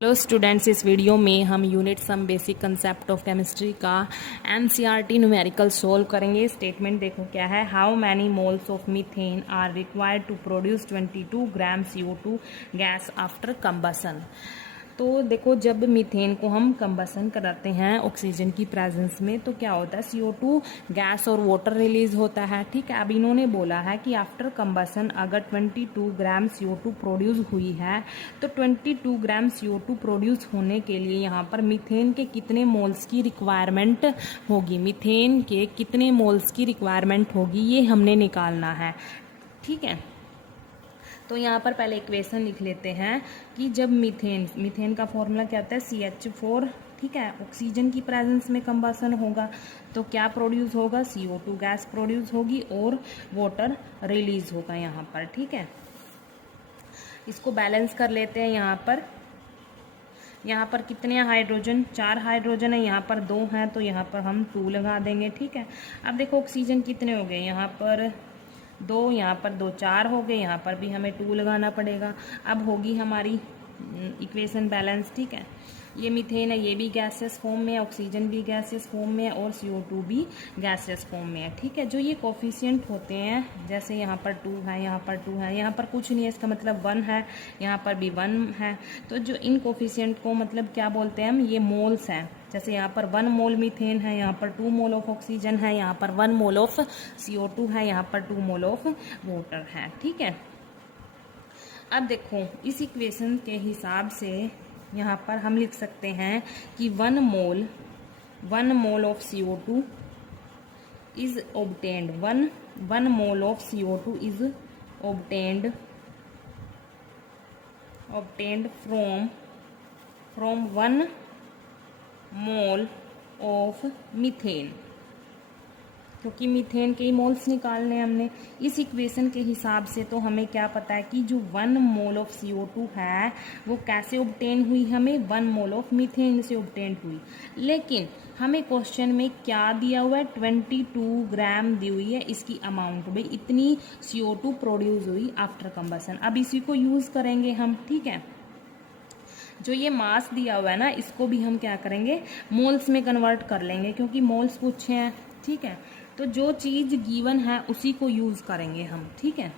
Hello students, इस video में हम unit some basic concept of chemistry का एनसीईआरटी न्यूमेरिकल सोल्व करेंगे। स्टेटमेंट देखो क्या है। How many moles of methane are required to produce 22 gram CO2 gas after combustion. तो देखो, जब मीथेन को हम कंबसन कराते हैं ऑक्सीजन की प्रेजेंस में तो क्या होता है, CO2 गैस और वाटर रिलीज होता है। ठीक है, अब इन्होंने बोला है कि आफ्टर कंबसन अगर 22 ग्राम CO2 प्रोड्यूस हुई है तो 22 ग्राम CO2 प्रोड्यूस होने के लिए यहाँ पर मीथेन के कितने मोल्स की रिक्वायरमेंट होगी, मीथेन के कितने मोल्स की रिक्वायरमेंट होगी, ये हमने निकालना है। ठीक है, तो यहाँ पर पहले इक्वेशन लिख लेते हैं कि जब मीथेन का फॉर्मूला क्या होता है, CH4। ठीक है, ऑक्सीजन की प्रेजेंस में कंबसन होगा तो क्या प्रोड्यूस होगा, CO2 गैस प्रोड्यूस होगी और वाटर रिलीज होगा यहाँ पर। ठीक है, इसको बैलेंस कर लेते हैं। यहाँ पर कितने हाइड्रोजन, 4 हाइड्रोजन है, यहाँ पर 2 हैं तो यहाँ पर हम 2 लगा देंगे। ठीक है, अब देखो ऑक्सीजन कितने हो गए, यहाँ पर 2, यहाँ पर 2, 4 हो गए, यहाँ पर भी हमें 2 लगाना पड़ेगा। अब होगी हमारी इक्वेशन बैलेंस। ठीक है, ये मीथेन है, ये भी गैसियस फॉर्म में है, ऑक्सीजन भी गैसियस फॉर्म में है और CO2 भी गैसियस फॉर्म में है। ठीक है, जो ये कोफिशिएंट होते हैं, जैसे यहाँ पर 2 है, यहाँ पर 2 है, यहाँ पर कुछ नहीं है, इसका मतलब 1 है, यहाँ पर भी 1 है। तो जो इन कोफिशिएंट को मतलब क्या बोलते हैं हम, ये मोल्स हैं। जैसे यहाँ पर 1 मोल मीथेन है, यहाँ पर 2 मोल ऑफ ऑक्सीजन है, यहाँ पर 1 मोल ऑफ CO2 है, यहाँ पर 2 मोल ऑफ वाटर है। ठीक है, अब देखो इस इक्वेशन के हिसाब से यहाँ पर हम लिख सकते हैं कि 1 mole of CO2 is obtained, 1 mole of CO2 is obtained from 1 mole of methane, क्योंकि मीथेन के मोल्स निकालने हमने। इस इक्वेशन के हिसाब से तो हमें क्या पता है कि जो 1 मोल ऑफ CO2 है वो कैसे ऑब्टेन हुई, हमें 1 मोल ऑफ मीथेन से ऑब्टेन हुई। लेकिन हमें क्वेश्चन में क्या दिया हुआ है, 22 ग्राम दी हुई है इसकी अमाउंट, भाई इतनी CO2 प्रोड्यूस हुई आफ्टर कंबसन। अब इसी को यूज करेंगे हम। ठीक है, जो ये मास दिया हुआ है ना, इसको भी हम क्या करेंगे, मोल्स में कन्वर्ट कर लेंगे, क्योंकि मोल्स पूछे हैं। ठीक है, तो जो चीज़ गिवन है उसी को यूज़ करेंगे हम। ठीक है,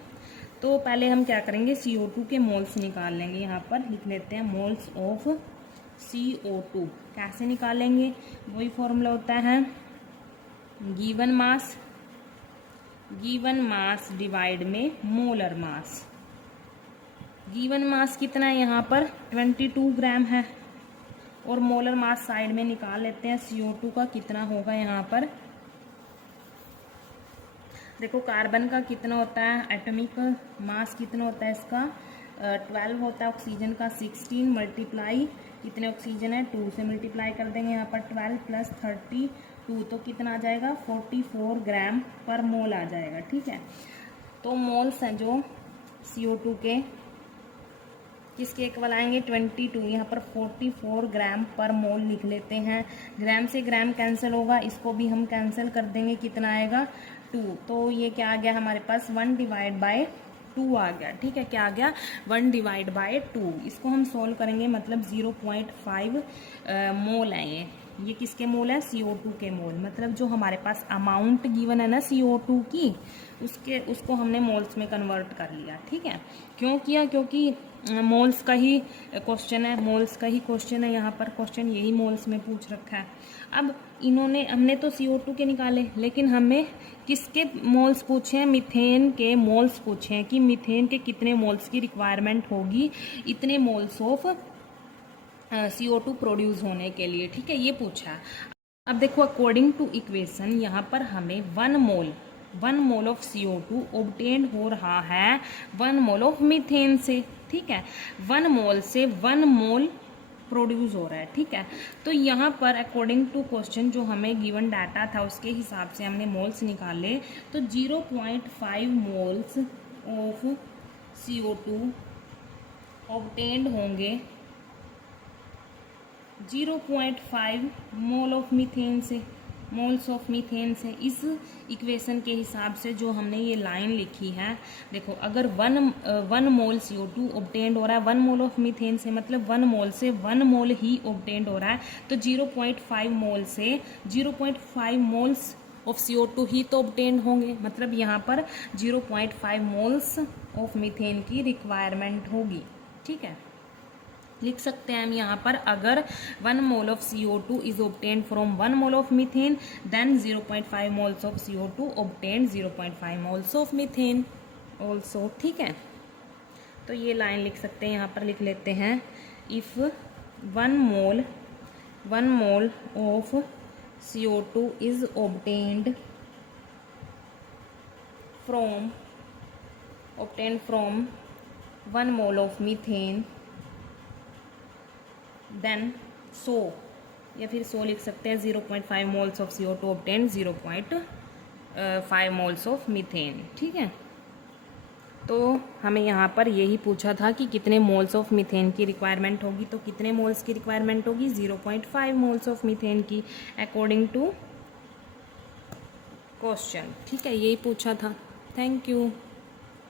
तो पहले हम क्या करेंगे, CO2 के मोल्स निकाल लेंगे। यहाँ पर लिख लेते हैं मोल्स ऑफ CO2। कैसे निकालेंगे, वही फॉर्मूला होता है गिवन मास डिवाइड में मोलर मास। गिवन मास कितना है, यहाँ पर 22 ग्राम है, और मोलर मास साइड में निकाल लेते हैं। CO2 का कितना होगा, यहाँ पर देखो कार्बन का कितना होता है, एटॉमिक मास कितना होता है इसका, 12 होता है। ऑक्सीजन का 16 मल्टीप्लाई, कितने ऑक्सीजन है, 2 से मल्टीप्लाई कर देंगे। यहाँ पर 12 प्लस 32 तो कितना आ जाएगा, 44 ग्राम पर मोल आ जाएगा। ठीक है, तो मोल्स हैं जो CO2 के किसके इक्वल आएंगे, 22। यहाँ पर 44 ग्राम पर मोल लिख लेते हैं। ग्राम से ग्राम कैंसिल होगा, इसको भी हम कैंसिल कर देंगे, कितना आएगा 2। तो ये क्या आ गया हमारे पास, 1 डिवाइड बाय 2 आ गया। ठीक है, क्या आ गया, 1 डिवाइड बाय 2। इसको हम सोल्व करेंगे, मतलब 0.5 मोल है ये किसके मोल है, CO2 के मोल। मतलब जो हमारे पास अमाउंट गिवन है ना CO2 की, उसको हमने मोल्स में कन्वर्ट कर लिया। ठीक है, क्यों किया, क्योंकि मोल्स का ही क्वेश्चन है, यहाँ पर क्वेश्चन यही मोल्स में पूछ रखा है। अब हमने तो CO2 के निकाले, लेकिन हमें किसके मोल्स पूछे हैं, मीथेन के मोल्स पूछे हैं कि मीथेन के कितने मोल्स की रिक्वायरमेंट होगी इतने मोल्स ऑफ CO2 प्रोड्यूस होने के लिए। ठीक है, ये पूछा। अब देखो अकॉर्डिंग टू इक्वेशन यहाँ पर हमें 1 मोल ऑफ CO2 ऑब्टेन हो रहा है 1 मोल ऑफ मीथेन से। ठीक है, 1 मोल से 1 मोल प्रोड्यूस हो रहा है। ठीक है, तो यहाँ पर अकॉर्डिंग टू क्वेश्चन जो हमें गिवन डाटा था उसके हिसाब से हमने मोल्स निकाले, तो 0.5 मोल्स ऑफ CO2 ऑब्टेन्ड होंगे 0.5 मोल ऑफ मीथेन से। मोल्स ऑफ मीथेन से, इस इक्वेशन के हिसाब से जो हमने ये लाइन लिखी है, देखो अगर वन मोल CO2 ऑब्टेन्ड हो रहा है 1 मोल ऑफ मीथेन से, मतलब 1 मोल से 1 मोल ही ऑब्टेन्ड हो रहा है, तो 0.5 मोल से 0.5 मोल्स ऑफ CO2 ही तो ऑब्टेन्ड होंगे, मतलब यहाँ पर 0.5 मोल्स ऑफ मीथेन की रिक्वायरमेंट होगी। ठीक है, लिख सकते हैं हम यहाँ पर, अगर 1 mole of CO2 is obtained from 1 mole of methane, then 0.5 moles of CO2 obtained 0.5 moles of methane also. ठीक है, तो ये लाइन लिख सकते हैं, यहाँ पर लिख लेते हैं, if 1 mole of CO2 is obtained from 1 mole of methane, then so, या फिर so लिख सकते हैं 0.5 moles of CO2 obtained 0.5 moles of methane। ठीक है, तो हमें यहाँ पर यही पूछा था कि कितने मोल्स ऑफ मीथेन की रिक्वायरमेंट होगी, तो कितने मोल्स की रिक्वायरमेंट होगी, 0.5 मोल्स ऑफ मीथेन की, अकॉर्डिंग टू क्वेश्चन। ठीक है, यही पूछा था। Thank you.